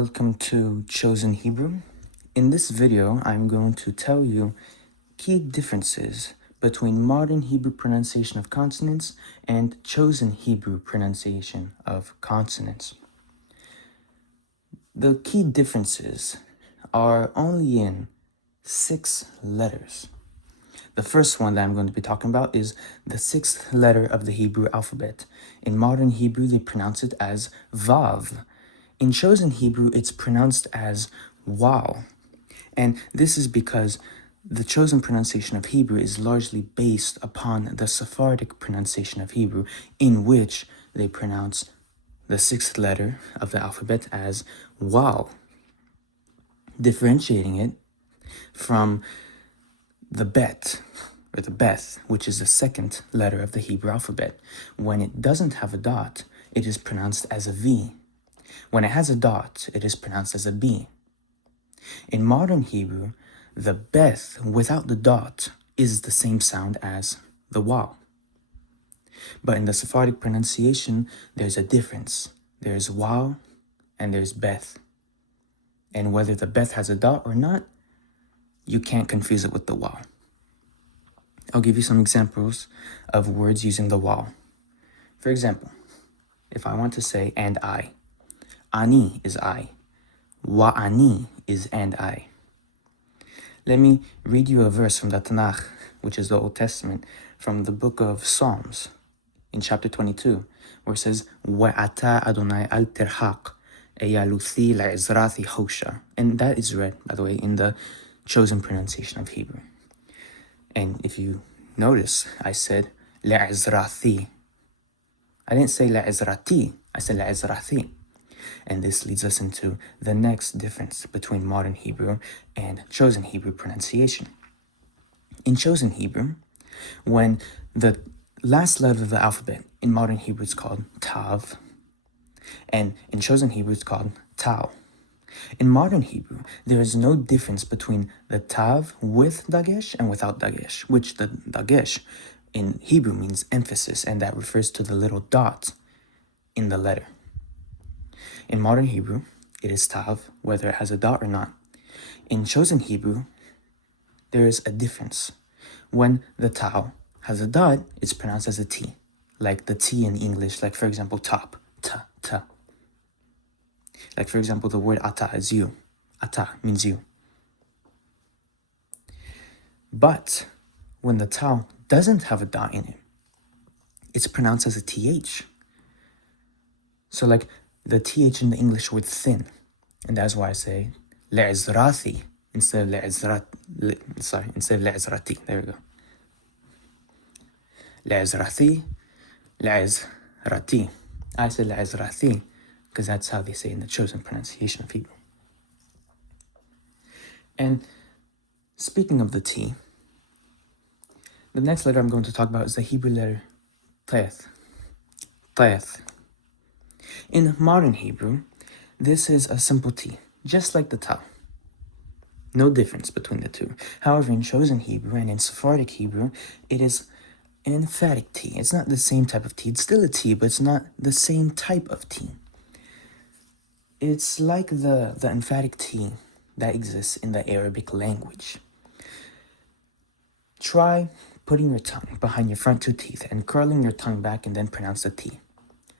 Welcome to Chosen Hebrew. In this video, I'm going to tell you key differences between modern Hebrew pronunciation of consonants and chosen Hebrew pronunciation of consonants. The key differences are only in 6 letters. The first one that I'm going to be talking about is the 6th letter of the Hebrew alphabet. In modern Hebrew, they pronounce it as Vav. In chosen Hebrew, it's pronounced as Waw. And this is because the chosen pronunciation of Hebrew is largely based upon the Sephardic pronunciation of Hebrew, in which they pronounce the 6th letter of the alphabet as Waw, differentiating it from the Bet, or the Beth, which is the 2nd letter of the Hebrew alphabet. When it doesn't have a dot, it is pronounced as a V. When it has a dot, it is pronounced as a B. In modern Hebrew, the Beth without the dot is the same sound as the Waw. But in the Sephardic pronunciation, there's a difference. There's Waw and there's Beth. And whether the Beth has a dot or not, you can't confuse it with the Waw. I'll give you some examples of words using the Waw. For example, if I want to say and I, Ani is I. Wa'ani is and I. Let me read you a verse from the Tanakh, which is the Old Testament, from the book of Psalms, in chapter 22, where it says, Wa'ata Adonai al terhaq, eyaluthi la'izrathi hosha. And that is read, by the way, in the chosen pronunciation of Hebrew. And if you notice, I said la'izrathi. I didn't say la'izrati, I said la'izrathi. And this leads us into the next difference between modern Hebrew and chosen Hebrew pronunciation. In chosen Hebrew, when the last letter of the alphabet in modern Hebrew is called Tav, and in chosen Hebrew it's called Tau. In modern Hebrew, there is no difference between the Tav with Dagesh and without Dagesh, which the Dagesh in Hebrew means emphasis, and that refers to the little dot in the letter. In modern Hebrew, it is Tav, whether it has a dot or not. In chosen Hebrew, there is a difference. When the Tau has a dot, it's pronounced as a T, like the T in English, like for example, top, ta, ta. Like for example, the word ata is you. Ata means you. But when the Tau doesn't have a dot in it, it's pronounced as a TH. So like the TH in the English word thin. And that's why I say le'izrathi instead of le'izrati. There we go. Le'izrathi, le'izrati. I say le'izrathi because that's how they say in the chosen pronunciation of Hebrew. And speaking of the T, the next letter I'm going to talk about is the Hebrew letter Teth. Teth. In modern Hebrew, this is a simple T, just like the Tau. No difference between the two. However, in chosen Hebrew and in Sephardic Hebrew, it is an emphatic T. It's not the same type of T. It's still a T, but it's not the same type of T. It's like the emphatic T that exists in the Arabic language. Try putting your tongue behind your front 2 teeth and curling your tongue back and then pronounce the T.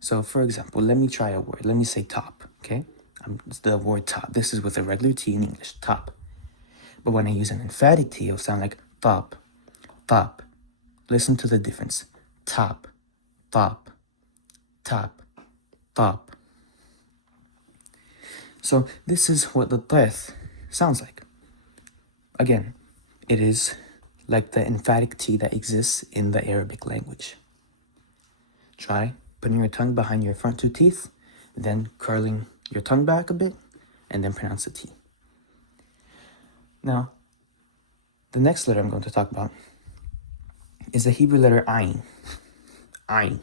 So, for example, let me try a word. Let me say top, okay? It's the word top. This is with a regular T in English, top. But when I use an emphatic T, it'll sound like top, top. Listen to the difference. Top, top, top, top. So this is what the teth sounds like. Again, it is like the emphatic T that exists in the Arabic language. Try putting your tongue behind your front 2 teeth, then curling your tongue back a bit, and then pronounce the T. Now, the next letter I'm going to talk about is the Hebrew letter Ayin. Ayin.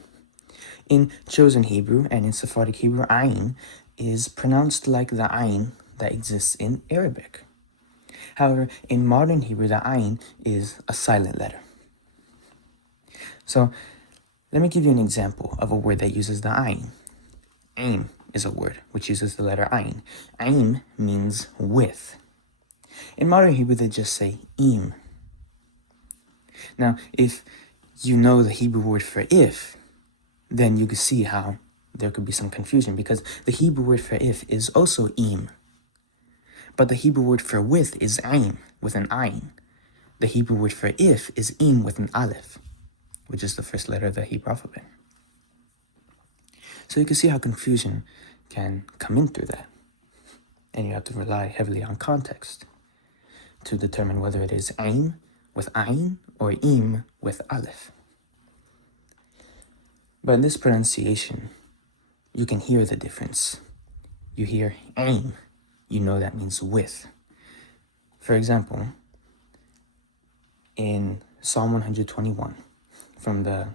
In chosen Hebrew and in Sephardic Hebrew, Ayin is pronounced like the Ayin that exists in Arabic. However, in modern Hebrew, the Ayin is a silent letter. So, let me give you an example of a word that uses the Ayin. Aim. is a word which uses the letter ayn. Ayn means with. In modern Hebrew, they just say im. Now, if you know the Hebrew word for if, then you can see how there could be some confusion, because the Hebrew word for if is also im. But the Hebrew word for with is ayn, with an ayn. The Hebrew word for if is im with an aleph, which is the first letter of the Hebrew alphabet. So you can see how confusion can come in through that. And you have to rely heavily on context to determine whether it is ayn with ayn or im with aleph. But in this pronunciation, you can hear the difference. You hear ayn, you know that means with. For example, in Psalm 121 from the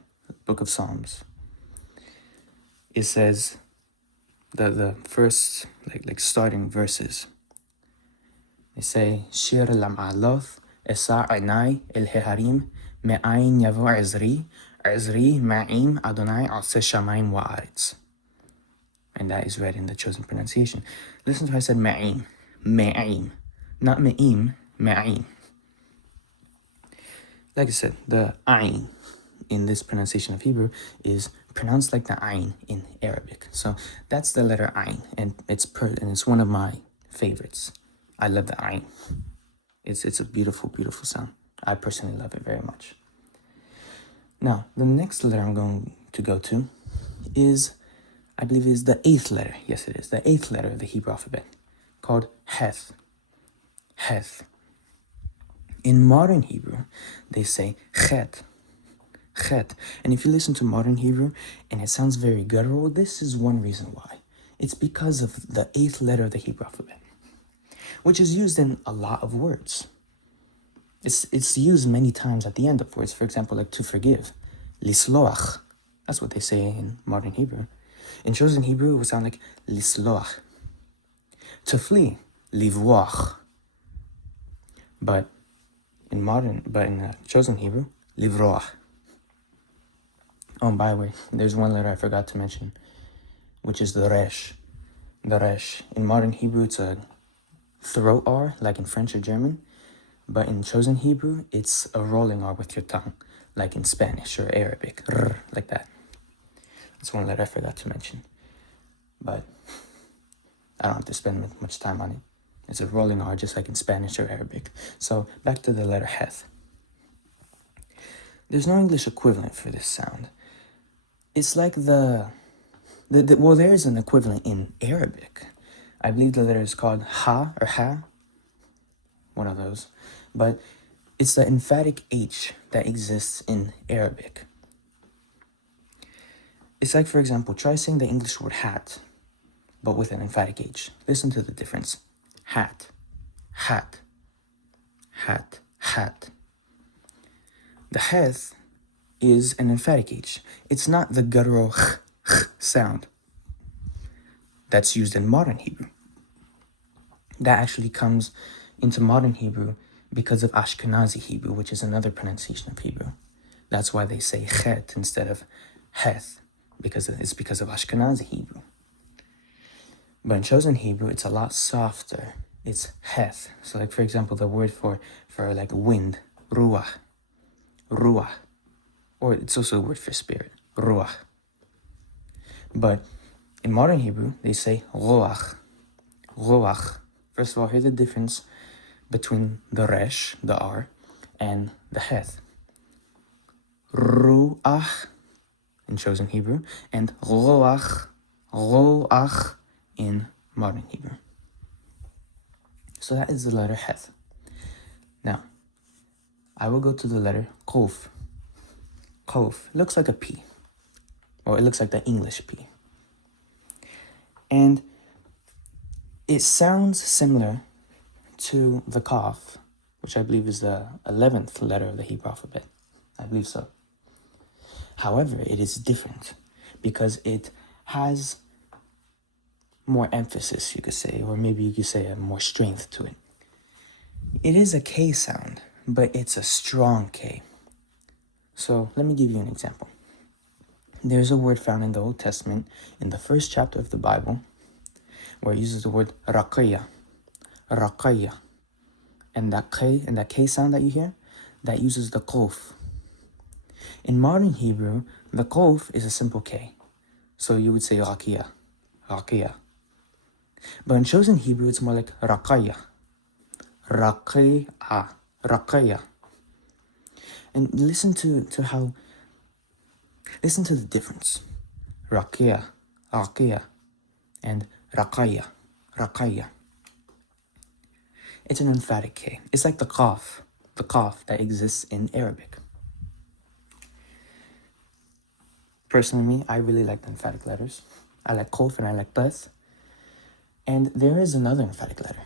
book of Psalms, it says the first like starting verses, they say Shir lam'aloth esa ainai el heharim me'ain yavo ezri ma'im Adonai alse shamayim wa'aretz. And that is read in the chosen pronunciation. Listen to how I said ma'im, not me'im, ma'im. Like I said, the ayn in this pronunciation of Hebrew is pronounced like the ayn in Arabic. So that's the letter ayn, and it's one of my favorites. I love the ayn. It's a beautiful, beautiful sound. I personally love it very much. Now, the next letter I'm going to go to is, I believe, is the 8th letter. Yes, it is the 8th letter of the Hebrew alphabet, called heth. Heth. In modern Hebrew, they say chet. Chet. And if you listen to modern Hebrew and it sounds very guttural, this is one reason why. It's because of the 8th letter of the Hebrew alphabet, which is used in a lot of words. It's used many times at the end of words. For example, like to forgive, lisloach. That's what they say in modern Hebrew. In chosen Hebrew, it would sound like lisloach. To flee, livroach. But in chosen Hebrew, livroach. Oh, by the way, there's one letter I forgot to mention, which is the resh. The resh. In modern Hebrew, it's a throat R, like in French or German. But in chosen Hebrew, it's a rolling R with your tongue, like in Spanish or Arabic, like that. That's one letter I forgot to mention. But I don't have to spend much time on it. It's a rolling R, just like in Spanish or Arabic. So back to the letter heth. There's no English equivalent for this sound. It's like well, there is an equivalent in Arabic. I believe the letter is called ha or ha, one of those. But it's the emphatic H that exists in Arabic. It's like, for example, try saying the English word hat, but with an emphatic H. Listen to the difference. Hat, hat, hat, hat. The heth is an emphatic H. It's not the guttural ch sound that's used in modern Hebrew. That actually comes into modern Hebrew because of Ashkenazi Hebrew, which is another pronunciation of Hebrew. That's why they say chet instead of heth, because it's because of Ashkenazi Hebrew. But in chosen Hebrew, it's a lot softer. It's heth. So like, for example, the word for like wind, ruach, ruach. Or it's also a word for spirit, ruach. But in modern Hebrew, they say roach, roach. First of all, here's the difference between the resh, the R, and the heth. Ruach in chosen Hebrew, and roach, roach in modern Hebrew. So that is the letter heth. Now, I will go to the letter kof. Kof. It looks like a P. Or it looks like the English P. And it sounds similar to the Kaf, which I believe is the 11th letter of the Hebrew alphabet. I believe so. However, it is different because it has more emphasis, you could say, or maybe you could say more strength to it. It is a K sound, but it's a strong K. So let me give you an example. There's a word found in the Old Testament in the first chapter of the Bible, where it uses the word raqiya, raqiya. And that K sound that you hear, that uses the qaf. In modern Hebrew, the qaf is a simple K. So you would say raqiya, raqiya. But in chosen Hebrew, it's more like raqaya, raqiya, raqaya. And listen to the difference. Raqiya, raqiya, and raqaya, raqaya. It's an emphatic K. It's like the qaf that exists in Arabic. Personally, I really like the emphatic letters. I like qaf and I like tath. And there is another emphatic letter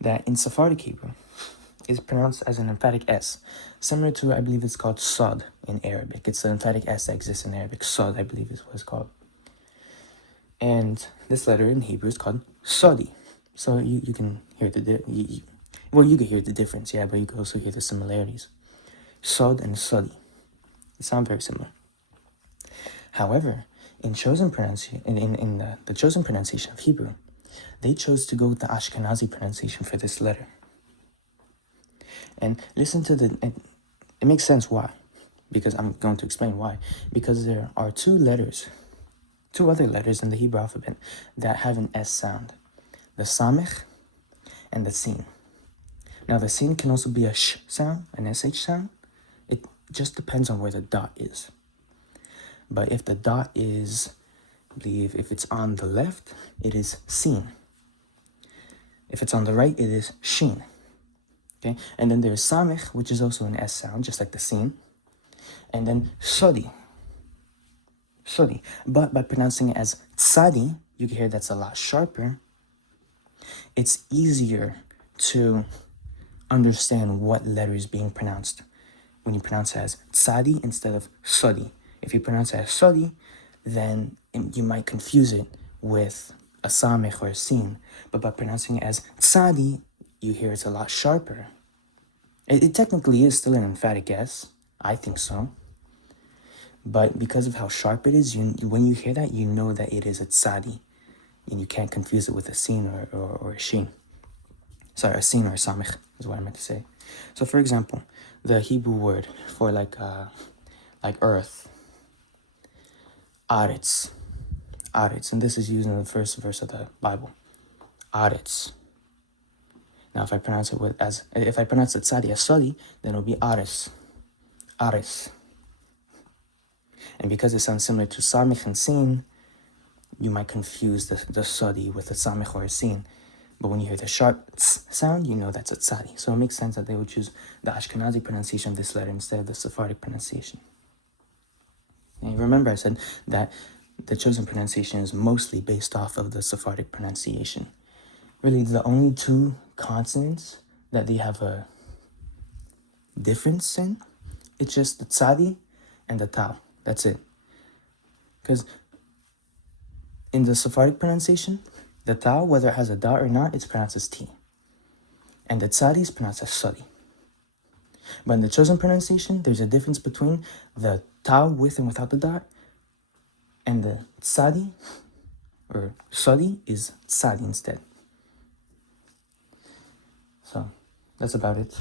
that in Sephardic Hebrew is pronounced as an emphatic S, similar to, I believe it's called Sod in Arabic. It's the emphatic S that exists in Arabic. Sod, I believe is what it's called. And this letter in Hebrew is called Sodi. So you can hear you can hear the difference, yeah, but you can also hear the similarities. Sod and Sodi. They sound very similar. However, in chosen pronunciation, in the chosen pronunciation of Hebrew, they chose to go with the Ashkenazi pronunciation for this letter. And listen to it makes sense why, because I'm going to explain why. Because there are two other letters in the Hebrew alphabet that have an S sound, the samech and the sin. Now the sin can also be a sh sound, an sh sound. It just depends on where the dot is. But if the dot is, I believe, if it's on the left, it is sin. If it's on the right, it is shin. Okay, and then there's samech, which is also an S sound, just like the sin. And then sodi. But by pronouncing it as tsadi, you can hear that's a lot sharper. It's easier to understand what letter is being pronounced when you pronounce it as tsadi instead of sodi. If you pronounce it as sodi, then you might confuse it with a samech or a sin. But by pronouncing it as tsadi, you hear it's a lot sharper. It technically is still an emphatic S. I think so. But because of how sharp it is, when you hear that, you know that it is a tsadi. And you can't confuse it with a sin or a shin. Sorry, a sin or a samech is what I meant to say. So for example, the Hebrew word for like earth, aretz, and this is used in the first verse of the Bible, aretz. Now if I pronounce it tzadi as sodi, then it'll be ares. And because it sounds similar to samech and sin, you might confuse the sodi with a samech or a sin. But when you hear the sharp sound, you know that's a tzadi. So it makes sense that they would choose the Ashkenazi pronunciation of this letter instead of the Sephardic pronunciation. And remember I said that the chosen pronunciation is mostly based off of the Sephardic pronunciation. Really, the only two consonants that they have a difference in, it's just the tzadi and the tau. That's it. Because in the Sephardic pronunciation, the tau, whether it has a dot or not, it's pronounced as T. And the tzadi is pronounced as sodi. But in the chosen pronunciation, there's a difference between the tau with and without the dot, and the tzadi, or sodi, is tzadi instead. So, that's about it.